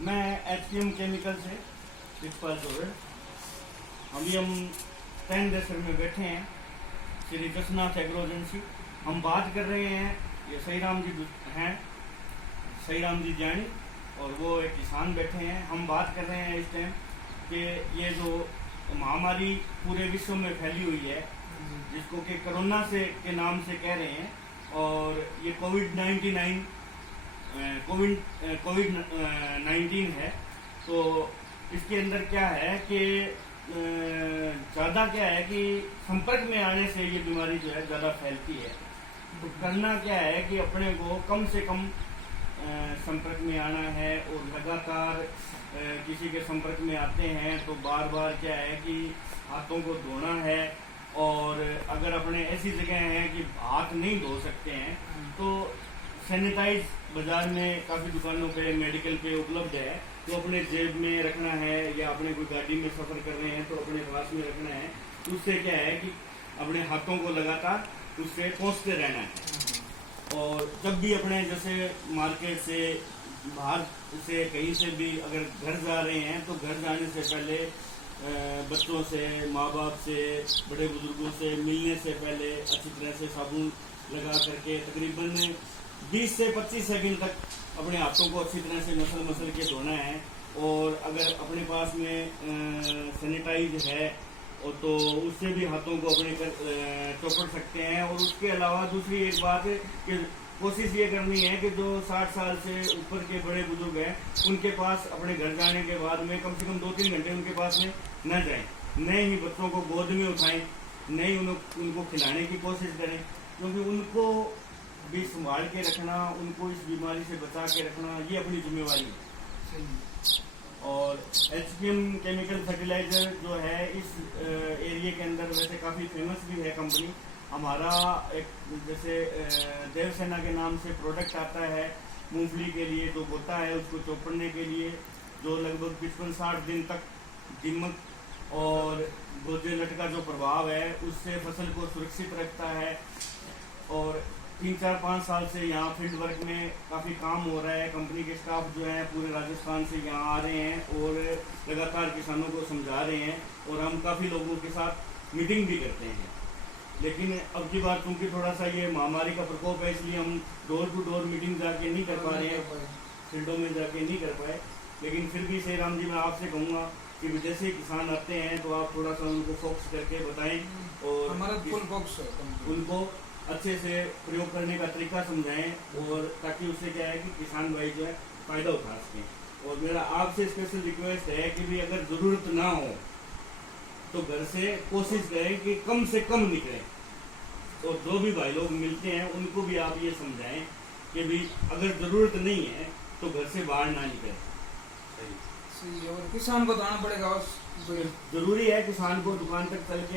मैं HPM chemical से principal जोड़े। अभी हम 10 देशर में बैठे हैं, श्री जसनाथ एग्रो एजेंसी। हम बात कर रहे हैं, ये सही राम जी हैं, सही राम जी जानी, और वो एक किसान बैठे हैं। हम बात कर रहे हैं इस टाइम कि ये जो महामारी पूरे विश्व में फैली हुई है, जिसको कि कोरोना से के नाम से कह रहे हैं, और ये कोविड 19 है। तो इसके अंदर क्या है कि ज़्यादा क्या है कि संपर्क में आने से ये बीमारी जो है ज़्यादा फैलती है। तो करना क्या है कि अपने को कम से कम संपर्क में आना है, और लगातार किसी के संपर्क में आते हैं तो बार बार क्या है कि हाथों को धोना है। और अगर अपने ऐसी जगह हैं कि हाथ नहीं धो सकते हैं तो सैनिटाइज बाजार में काफ़ी दुकानों पे, मेडिकल पे उपलब्ध है, तो अपने जेब में रखना है, या अपने कोई गाड़ी में सफ़र कर रहे हैं तो अपने पास में रखना है। उससे क्या है कि अपने हाथों को लगातार उससे पोंछते रहना है। और जब भी अपने जैसे मार्केट से बाहर से कहीं से भी अगर घर जा रहे हैं तो घर जाने से पहले बच्चों से, माँ बाप से, बड़े बुजुर्गों से मिलने से पहले अच्छी तरह से साबुन लगा करके तकरीबन 20 से 25 सेकंड तक अपने हाथों को अच्छी तरह से मसल के धोना है। और अगर अपने पास में सैनिटाइज है और तो उससे भी हाथों को अपने चौपड़ सकते हैं। और उसके अलावा दूसरी एक बात है कि कोशिश ये करनी है कि जो 60 साल से ऊपर के बड़े बुजुर्ग हैं, उनके पास अपने घर जाने के बाद में कम से कम 2-3 घंटे उनके पास में न जाएं, न ही बच्चों को गोद में उठाएं, न ही उनको खिलाने की कोशिश करें, क्योंकि उनको भी संभाल के रखना, उनको इस बीमारी से बचा के रखना, ये अपनी जिम्मेवारी है। और एचपीएम केमिकल फर्टिलाइजर जो है इस एरिया के अंदर वैसे काफ़ी फेमस भी है कंपनी। हमारा एक जैसे देवसेना के नाम से प्रोडक्ट आता है मूंगफली के लिए, जो होता है उसको चौपड़ने के लिए, जो लगभग 55-60 दिन तक दीमक और गोजे लट का जो प्रभाव है उससे फसल को सुरक्षित रखता है। और 3-4-5 साल से यहाँ फील्ड वर्क में काफ़ी काम हो रहा है। कंपनी के स्टाफ जो है पूरे राजस्थान से यहाँ आ रहे हैं और लगातार किसानों को समझा रहे हैं, और हम काफ़ी लोगों के साथ मीटिंग भी करते हैं। लेकिन अब की बात क्योंकि थोड़ा सा ये महामारी का प्रकोप है, इसलिए हम डोर टू डोर मीटिंग जाके नहीं कर पा रहे हैं, फील्डों में जाके नहीं कर पाए। लेकिन फिर भी श्रीराम जी मैं आपसे कहूँगा कि जैसे किसान आते हैं तो आप थोड़ा सा उनको फोकस करके बताएं, और हमारा फुल फोकस है, उनको अच्छे से प्रयोग करने का तरीका समझाएं, और ताकि उससे क्या है कि किसान भाई जो है फ़ायदा उठा सकें। और मेरा आपसे स्पेशल रिक्वेस्ट है कि भी अगर ज़रूरत ना हो तो घर से कोशिश करें कि कम से कम निकलें। और जो भी भाई लोग मिलते हैं उनको भी आप ये समझाएं कि भी अगर ज़रूरत नहीं है तो घर से बाहर ना निकलें। सही। और किसान को बताना पड़ेगा, ज़रूरी है किसान को दुकान तक चल के